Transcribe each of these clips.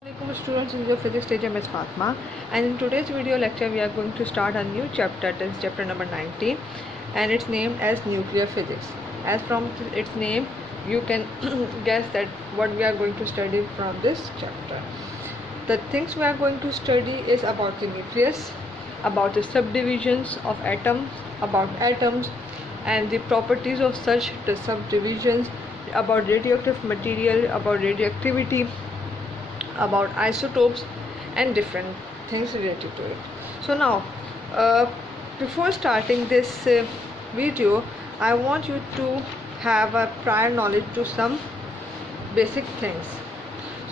Assalamualaikum students, in your physics teacher Ms. Fatma, and in today's video lecture we are going to start a new chapter. That is chapter number 19, and it's named as nuclear physics. As from its name you can guess that what we are going to study from this chapter. The things we are going to study is about the nucleus, about the subdivisions of atoms, about atoms and the properties of such the subdivisions, about radioactive material, about radioactivity, about isotopes and different things related to it. So now before starting this video, I want you to have a prior knowledge to some basic things.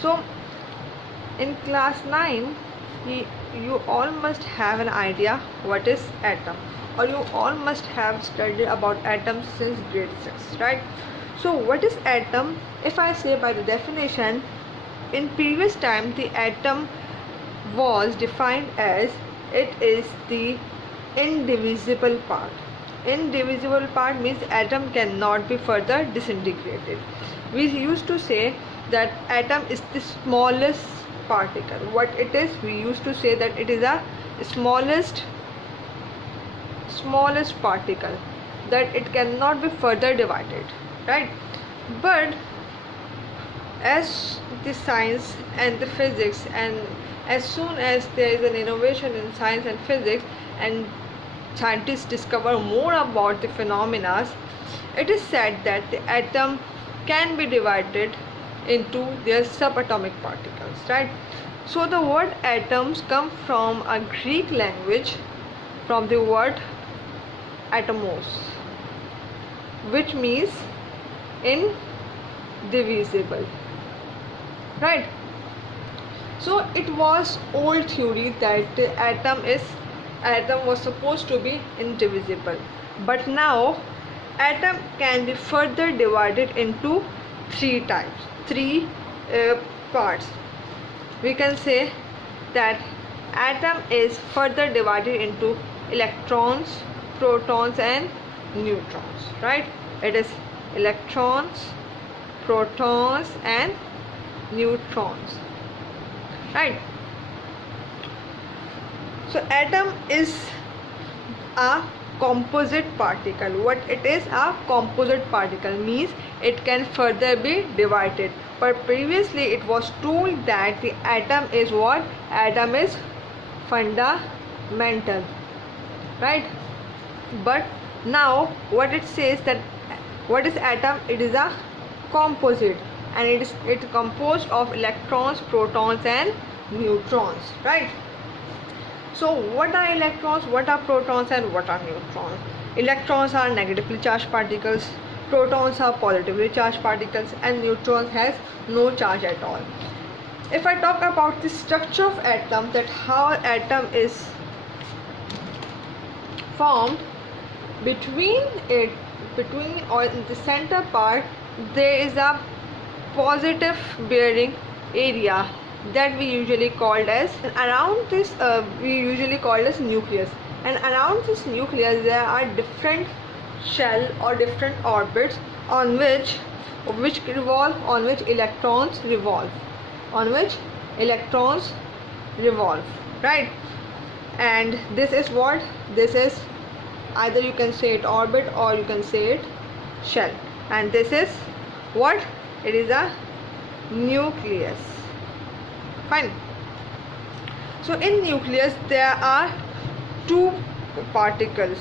So in class 9 you all must have an idea what is atom, or you all must have studied about atoms since grade 6, right? So what is atom? If I say by the definition, in previous time the atom was defined as it is the indivisible part. Indivisible part means atom cannot be further disintegrated. We used to say that atom is the smallest particle. What it is? We used to say that it is a smallest particle, that it cannot be further divided, right? But as the science and the physics, and as soon as there is an innovation in science and physics and scientists discover more about the phenomena, it is said that the atom can be divided into their subatomic particles, right? So the word atoms come from a Greek language, from the word atomos, which means indivisible, right? So it was old theory that the atom was supposed to be indivisible, but now atom can be further divided into three parts. We can say that atom is further divided into electrons, protons and neutrons, right? It is electrons, protons and neutrons, right? So atom is a composite particle. What it is? A composite particle means it can further be divided, but previously it was told that the atom is what? Atom is fundamental, right? But now what it says, that what is atom? It is a composite, and it is composed of electrons, protons and neutrons, right? So what are electrons, what are protons and what are neutrons? Electrons are negatively charged particles, protons are positively charged particles and neutrons has no charge at all. If I talk about the structure of atom, that how atom is formed, between or in the center part there is a positive bearing area that we usually called as, and around this we usually call as nucleus, and around this nucleus there are different shell or different orbits on which revolve, on which electrons revolve, right? And this is what? This is, either you can say it orbit or you can say it shell, and this is what? It is a nucleus. Fine. So in nucleus there are two particles,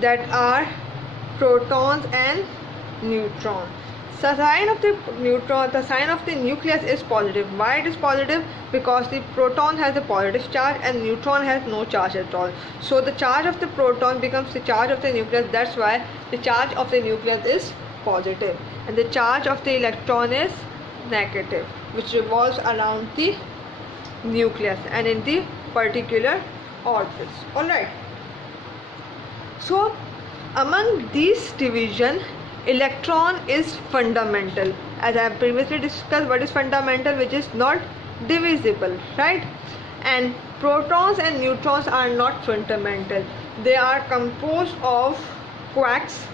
that are protons and neutrons. So the sign of the nucleus is positive. Why it is positive? Because the proton has a positive charge and neutron has no charge at all. So the charge of the proton becomes the charge of the nucleus. That's why the charge of the nucleus is positive, and the charge of the electron is negative, which revolves around the nucleus and in the particular orbits. Alright. So among these division, electron is fundamental. As I have previously discussed, what is fundamental? Which is not divisible, right? And protons and neutrons are not fundamental. They are composed of quarks,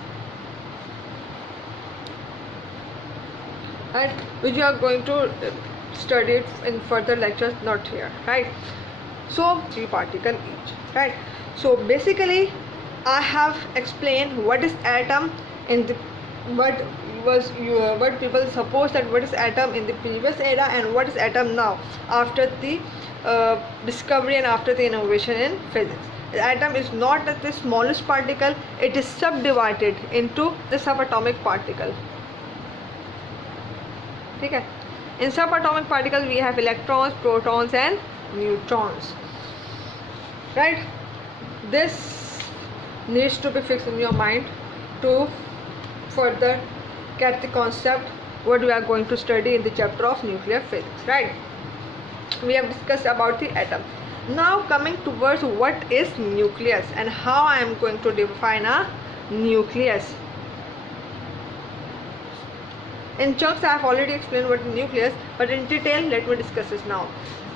right, which you are going to study it in further lectures, not here, right? So 3 particle each, right? So basically I have explained what is atom in the what what people suppose that what is atom in the previous era and what is atom now after the discovery and after the innovation in physics. The atom is not the smallest particle, it is subdivided into the subatomic particle. Okay? In subatomic particles we have electrons, protons and neutrons, right? This needs to be fixed in your mind to further get the concept what we are going to study in the chapter of nuclear physics, right? We have discussed about the atom. Now coming towards what is nucleus and how I am going to define a nucleus. In chunks I have already explained what is nucleus, but in detail let me discuss this now.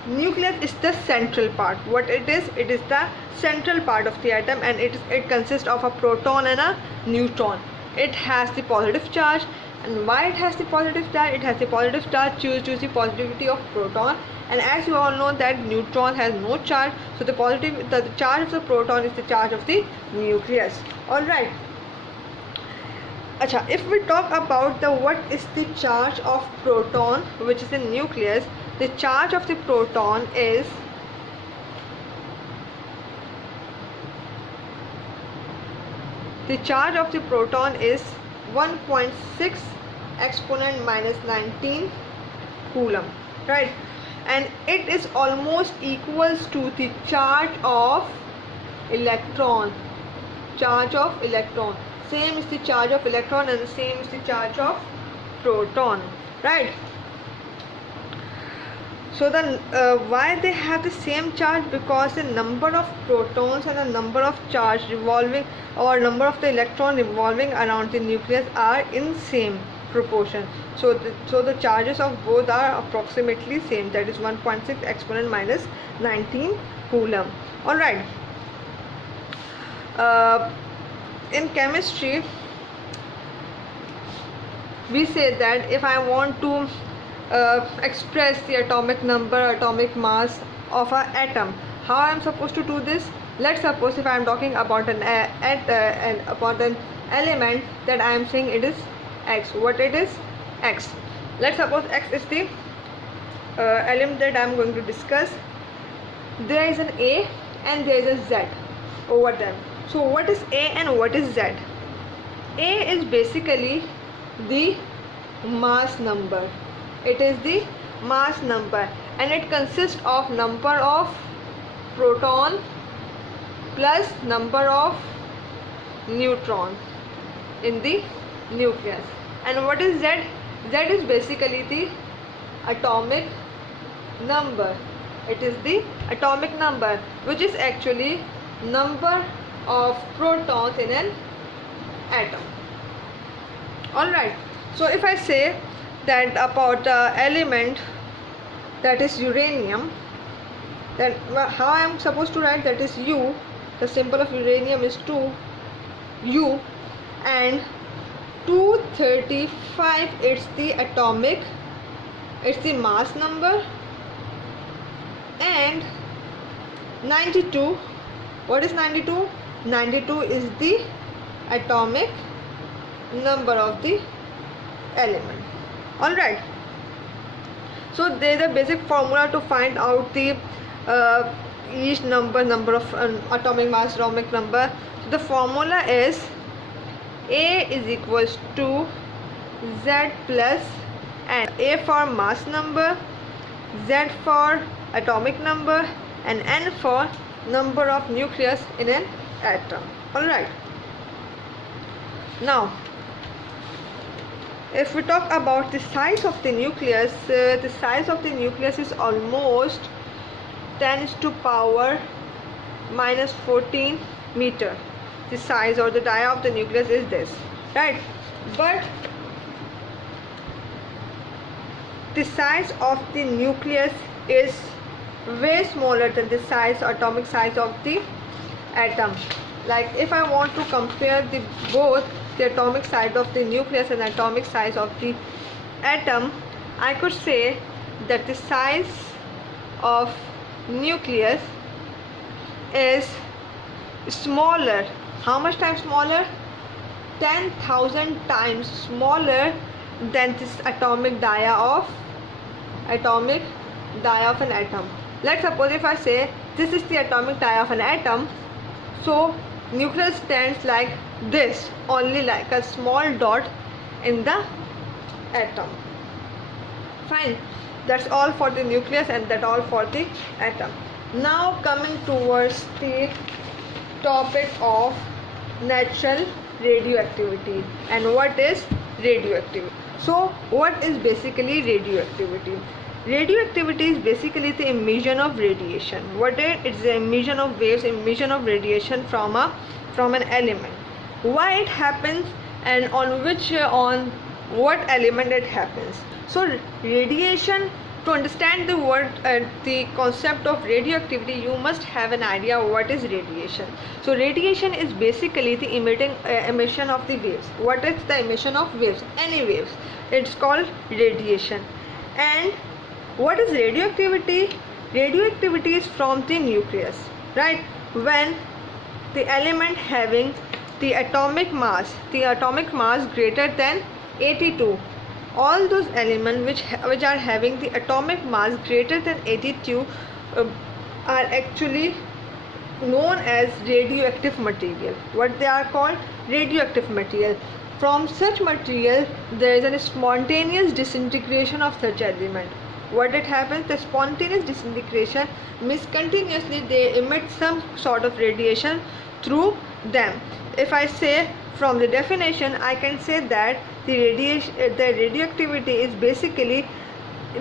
Nucleus is the central part. What it is the central part of the atom, and it consists of a proton and a neutron. It has the positive charge, and why it has the positive charge? It has the positive charge due to the positivity of proton, and as you all know that neutron has no charge, so the charge of the proton is the charge of the nucleus. Alright. Acha, if we talk about what is the charge of proton, which is in nucleus, the charge of the proton is 1.6 exponent minus 19 coulomb, right? And it is almost equals to the charge of electron. Same is the charge of electron and the same is the charge of proton, right? So then why they have the same charge? Because the number of protons and the number of charge revolving or number of the electron revolving around the nucleus are in same proportion. So the charges of both are approximately same, that is 1.6 exponent minus 19 coulomb. Alright. In chemistry we say that if I want to express the atomic number, atomic mass of an atom, how I am supposed to do this? Let's suppose if I am talking about an element that I am saying it is X. What it is? X. Let's suppose X is the element that I am going to discuss. There is an A and there is a Z over them. So what is A and what is Z? A is basically the mass number. It is the mass number and it consists of number of proton plus number of neutron in the nucleus. And what is Z? Z is basically the atomic number. It is the atomic number, which is actually number of protons in an atom. Alright, so if I say that about the element that is uranium, then how I am supposed to write? That is U. The symbol of uranium is 2 U, and 235 it's the atomic, it's the mass number, and 92, what is 92? 92 is the atomic number of the element. Alright, so there is a basic formula to find out the each number of atomic mass, atomic number. So the formula is A is equals to Z plus N. A for mass number, Z for atomic number, and N for number of nucleus in an atom. Alright, now if we talk about the size of the nucleus, the size of the nucleus is almost 10 to power minus 14 meter. The size or the dia of the nucleus is this, right? But the size of the nucleus is way smaller than the size, atomic size of the atom. Like if I want to compare both the atomic size of the nucleus and atomic size of the atom, I could say that the size of nucleus is smaller. How much times smaller? 10,000 times smaller than this atomic dia of an atom. Let's suppose if I say this is the atomic dia of an atom, so nucleus stands like this, only like a small dot in the atom. Fine, that's all for the nucleus and that's all for the atom. Now coming towards the topic of natural radioactivity. And what is radioactivity? So what is basically radioactivity? Radioactivity is basically the emission of radiation. What is it? It's the emission of waves, emission of radiation from an element. Why it happens and on what element it happens. So radiation, to understand the word the concept of radioactivity, you must have an idea of what is radiation. So radiation is basically the emission of the waves. What is the emission of waves? Any waves, it's called radiation. And what is radioactivity? Radioactivity is from the nucleus, right? When the element having the atomic mass greater than 82, all those elements which are having the atomic mass greater than 82 are actually known as radioactive material. What they are called? Radioactive material. From such material there is a spontaneous disintegration of such element. What it happens? The spontaneous disintegration means continuously they emit some sort of radiation through them. If I say from the definition, I can say that the radioactivity is basically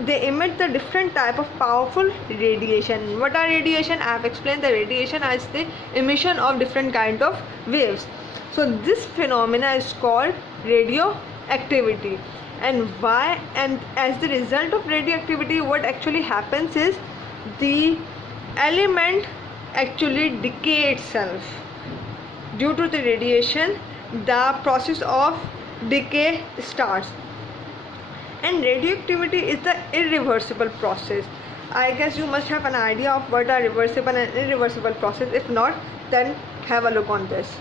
they emit the different type of powerful radiation. What are radiation? I have explained the radiation as the emission of different kind of waves. So this phenomena is called radioactivity. And why? And as the result of radioactivity, what actually happens is the element actually decay itself. Due to the radiation, the process of decay starts. And radioactivity is the irreversible process. I guess you must have an idea of what are reversible and irreversible process. If not, then have a look on this.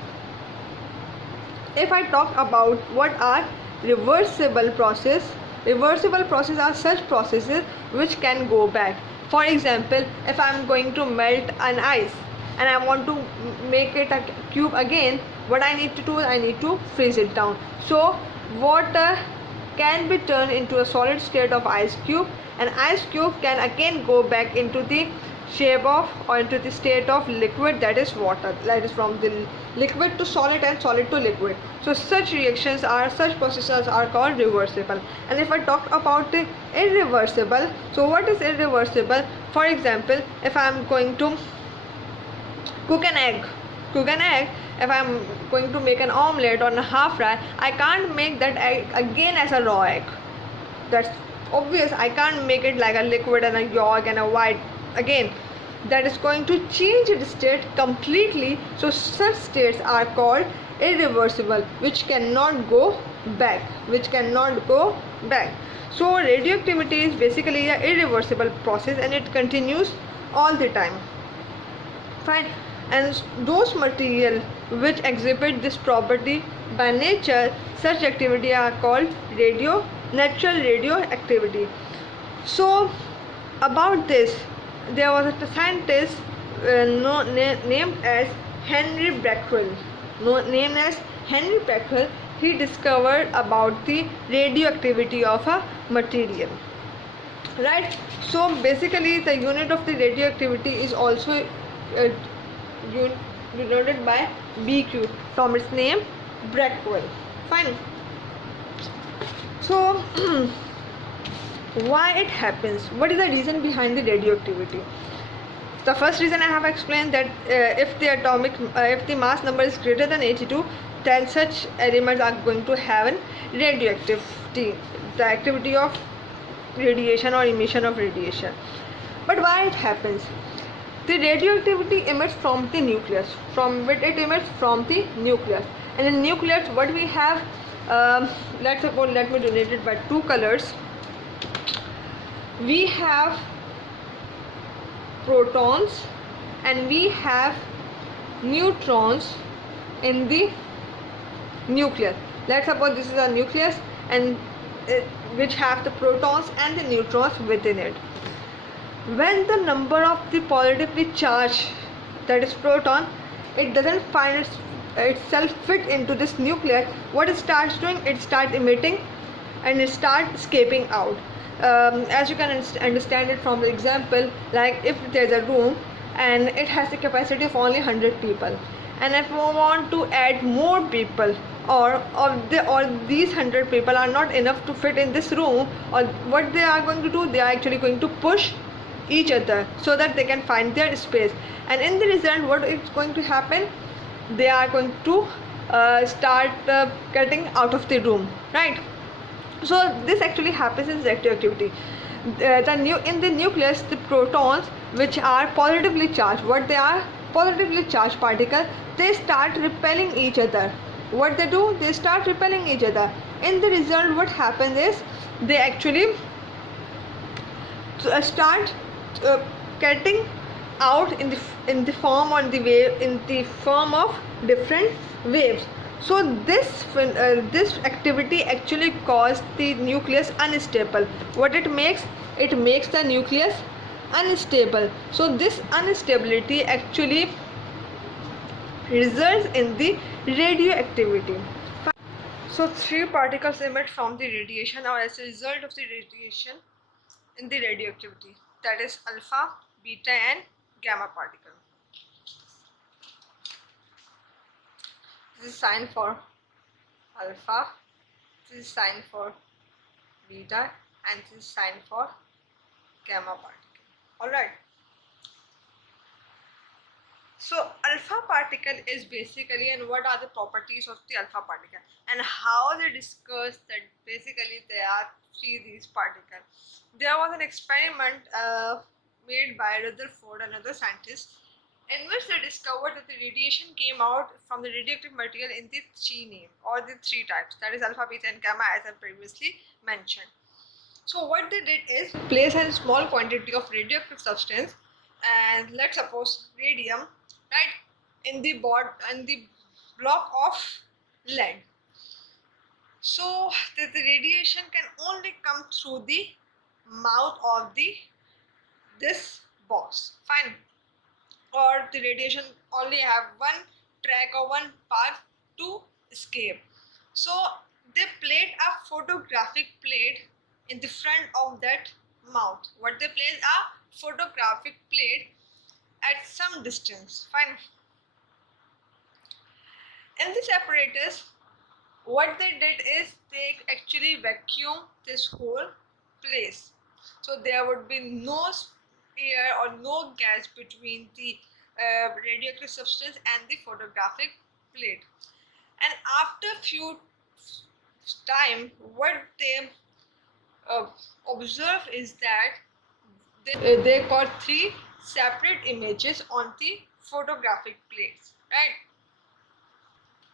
If I talk about what are reversible process are such processes which can go back. For example, if I am going to melt an ice and I want to make it a cube again, what I need to do is I need to freeze it down. So water can be turned into a solid state of ice cube, and ice cube can again go back into the shape of or into the state of liquid, that is water, that is from the liquid to solid and solid to liquid. So such processes are called reversible. And if I talk about the irreversible, so what is irreversible? For example, if I am going to cook an egg, if I am going to make an omelette or a half fry, I can't make that egg again as a raw egg. That's obvious. I can't make it like a liquid and a yolk and a white again. That is going to change its state completely. So such states are called irreversible, which cannot go back. So radioactivity is basically an irreversible process and it continues all the time. Fine. And those material which exhibit this property by nature, such activity are called natural radioactivity. So about this, there was a scientist named as Henry Becquerel. He discovered about the radioactivity of a material, right? So basically the unit of the radioactivity is also denoted by BQ from its name Becquerel. Fine. So why it happens? What is the reason behind the radioactivity? The first reason I have explained that if the mass number is greater than 82, then such elements are going to have an radioactivity, the activity of radiation or emission of radiation. But why it happens? The radioactivity emits from the nucleus. From which it emits? From the nucleus. And in nucleus, what we have, let me denote it by two colors. we have protons and we have neutrons in the nucleus. Let's suppose this is a nucleus and which have the protons and the neutrons within it. When the number of the positively charged, that is proton, it doesn't find itself fit into this nucleus, what it starts doing, it starts emitting and it starts escaping out. As you can understand it from the example, like if there's a room and it has the capacity of only 100 people, and if we want to add more people, or these 100 people are not enough to fit in this room, or what they are going to do, they are actually going to push each other so that they can find their space, and in the result what is going to happen, they are going to start getting out of the room, right? So this actually happens in radioactivity. In the nucleus, the protons which are positively charged, what they are, positively charged particles, they start repelling each other. What they do, they start repelling each other. In the result what happens is they actually start getting out in the form on the wave, in the form of different waves. So this activity actually causes the nucleus unstable. What it makes, it makes the nucleus unstable. So this instability actually results in the radioactivity. So three particles emit from the radiation, or as a result of the radiation in the radioactivity, that is alpha, beta and gamma particle. This is sign for alpha, this is sign for beta, and this is sign for gamma particle. Alright. So alpha particle is basically, and what are the properties of the alpha particle, and how they discuss that basically there are these particles. There was an experiment made by Rutherford and other scientists, in which they discovered that the radiation came out from the radioactive material in the three name, or the three types, that is alpha, beta and gamma, as I previously mentioned. So what they did is place a small quantity of radioactive substance, and let's suppose radium, right, in the block of lead. So the radiation can only come through the mouth of this box, fine, or the radiation only have one track or one path to escape. So they placed a photographic plate in the front of that mouth. What they placed, a photographic plate at some distance, fine. In this apparatus, what they did is they actually vacuum this whole place, so there would be no air or no gas between the radioactive substance and the photographic plate. And after few time, what they observe is that they got three separate images on the photographic plates, right,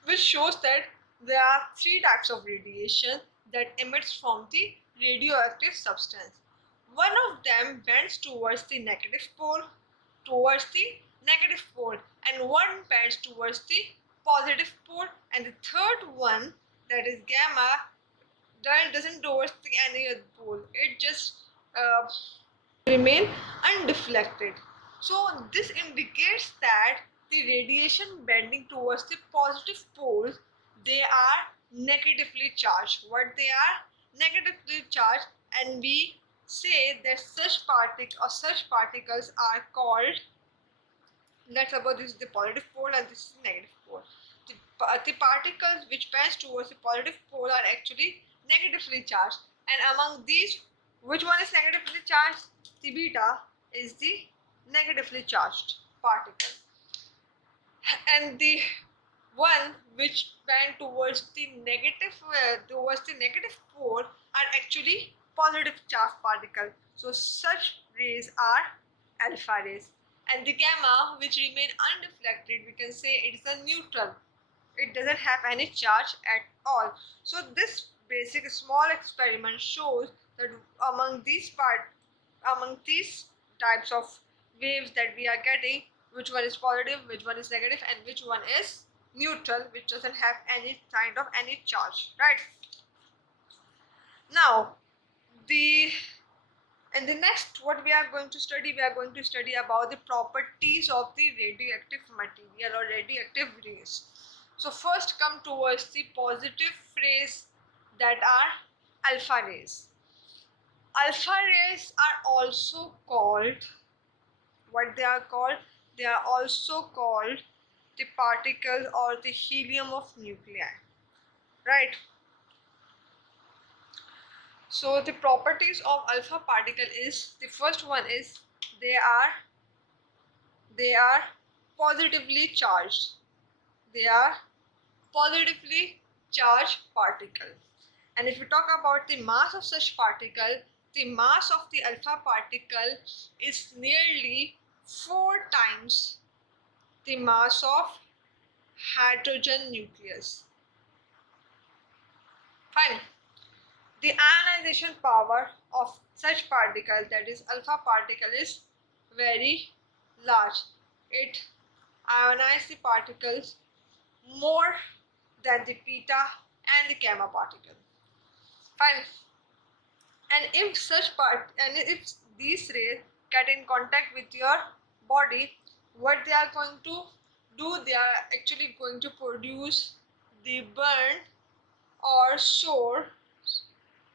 which shows that there are three types of radiation that emits from the radioactive substance. One of them bends towards the negative pole, and one bends towards the positive pole, and the third one, that is gamma, doesn't towards the any other pole. It just remain undeflected. So this indicates that the radiation bending towards the positive poles, they are negatively charged. What they are? Negatively charged, and we say that such particles are called, let's suppose this is the positive pole and this is the negative pole. The particles which bend towards the positive pole are actually negatively charged, and among these, which one is negatively charged? The beta is the negatively charged particle, and the one which bend towards the negative pole are actually positive charged particle. So such rays are alpha rays, and the gamma, which remain undeflected, we can say it is a neutral. It doesn't have any charge at all. So this basic small experiment shows that among these among these types of waves that we are getting, which one is positive, which one is negative, and which one is neutral, which doesn't have any kind of any charge, right? Now, the in the next, what we are going to study, we are going to study about the properties of the radioactive material or radioactive rays. So first come towards the positive rays, that are alpha rays. Alpha rays are also called, what they are called? They are also called the particles or the helium of nuclei, right? So the properties of alpha particle is, the first one is they are positively charged. They are positively charged particle. And if we talk about the mass of such particle, the mass of the alpha particle is nearly 4 times the mass of hydrogen nucleus. Fine. The ionization power of such particle, that is alpha particle, is very large. It ionizes the particles more than the beta and the gamma particle. Fine. And if these rays get in contact with your body, what they are going to do, they are actually going to produce the burn or sore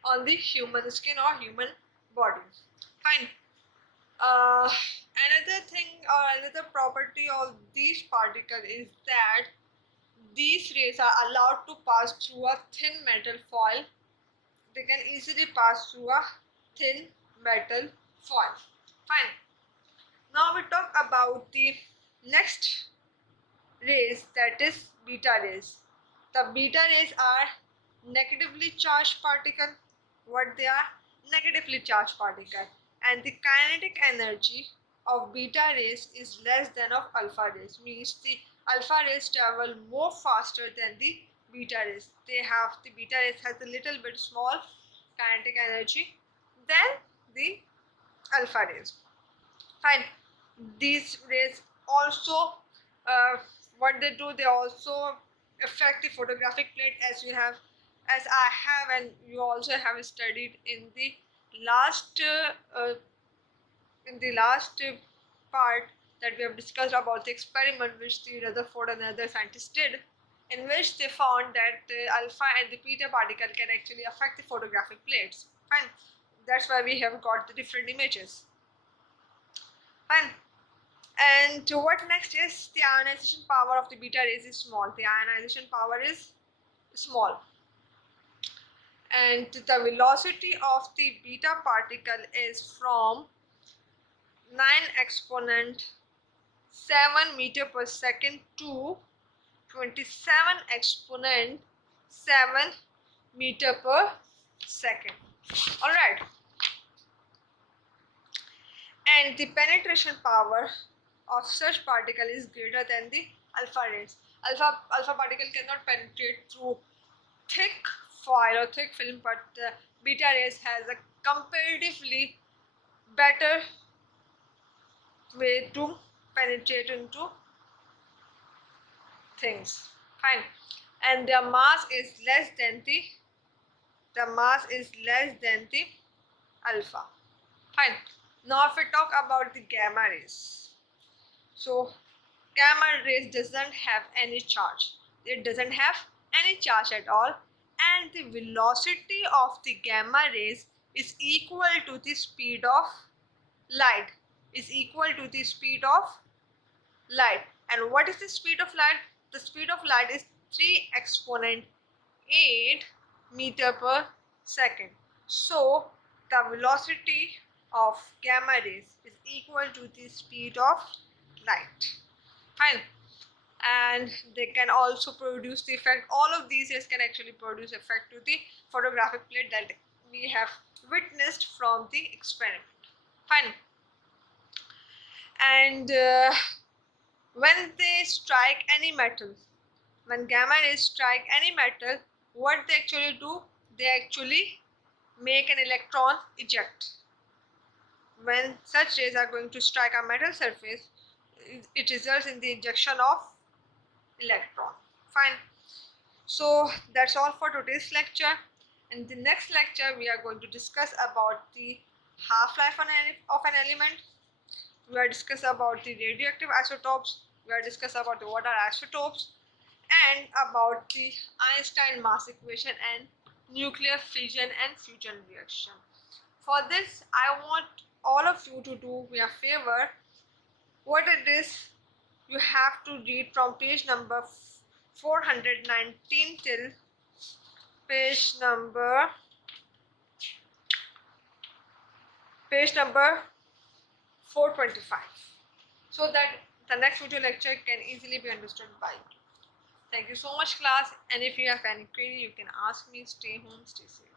on the human skin or human body. Fine. Another thing or another property of these particles is that these rays are allowed to pass through a thin metal foil. They can easily pass through a thin metal foil. Fine. Now we talk about the next rays, that is beta rays. The beta rays are negatively charged particle. What they are? Negatively charged particle. And the kinetic energy of beta rays is less than of alpha rays. Means the alpha rays travel more faster than the beta rays. The beta rays has a little bit small kinetic energy than the alpha rays. Fine. These rays also, what they do, they also affect the photographic plate, as I have, and you also have studied in the last part that we have discussed about the experiment which the Rutherford and other scientists did, in which they found that the alpha and the beta particle can actually affect the photographic plates. Fine. That's why we have got the different images. Fine. And what next is the ionization power of the beta rays is small. The ionization power is small. And the velocity of the beta particle is from 9 exponent 7 meter per second to 27 exponent 7 meter per second. Alright. And the penetration power of such particle is greater than the alpha rays. Alpha particle cannot penetrate through thick foil or thick film, but the beta rays has a comparatively better way to penetrate into things. Fine. And their mass is less than the alpha. Fine. Now if we talk about the gamma rays, so gamma rays doesn't have any charge. It doesn't have any charge at all, and the velocity of the gamma rays is equal to the speed of light. And what is the speed of light? The speed of light is 3 exponent 8 meter per second. So the velocity of gamma rays is equal to the speed of light. Fine. And they can also produce the effect. All of these rays can actually produce effect to the photographic plate that we have witnessed from the experiment. Fine. And when they strike any metal, when gamma rays strike any metal, what they actually do? They actually make an electron eject. when such rays are going to strike a metal surface, it results in the ejection of electron. Fine. So that's all for today's lecture. In the next lecture, we are going to discuss about the half-life of an element. We are discuss about the radioactive isotopes. We are discuss about the what are isotopes, and about the Einstein mass equation and nuclear fission and fusion reaction. For this, I want all of you to do me a favor. What it is, you have to read from page number 419 till page number 425, so that the next video lecture can easily be understood by you. Thank you so much, class, and if you have any query you can ask me. Stay home, stay safe.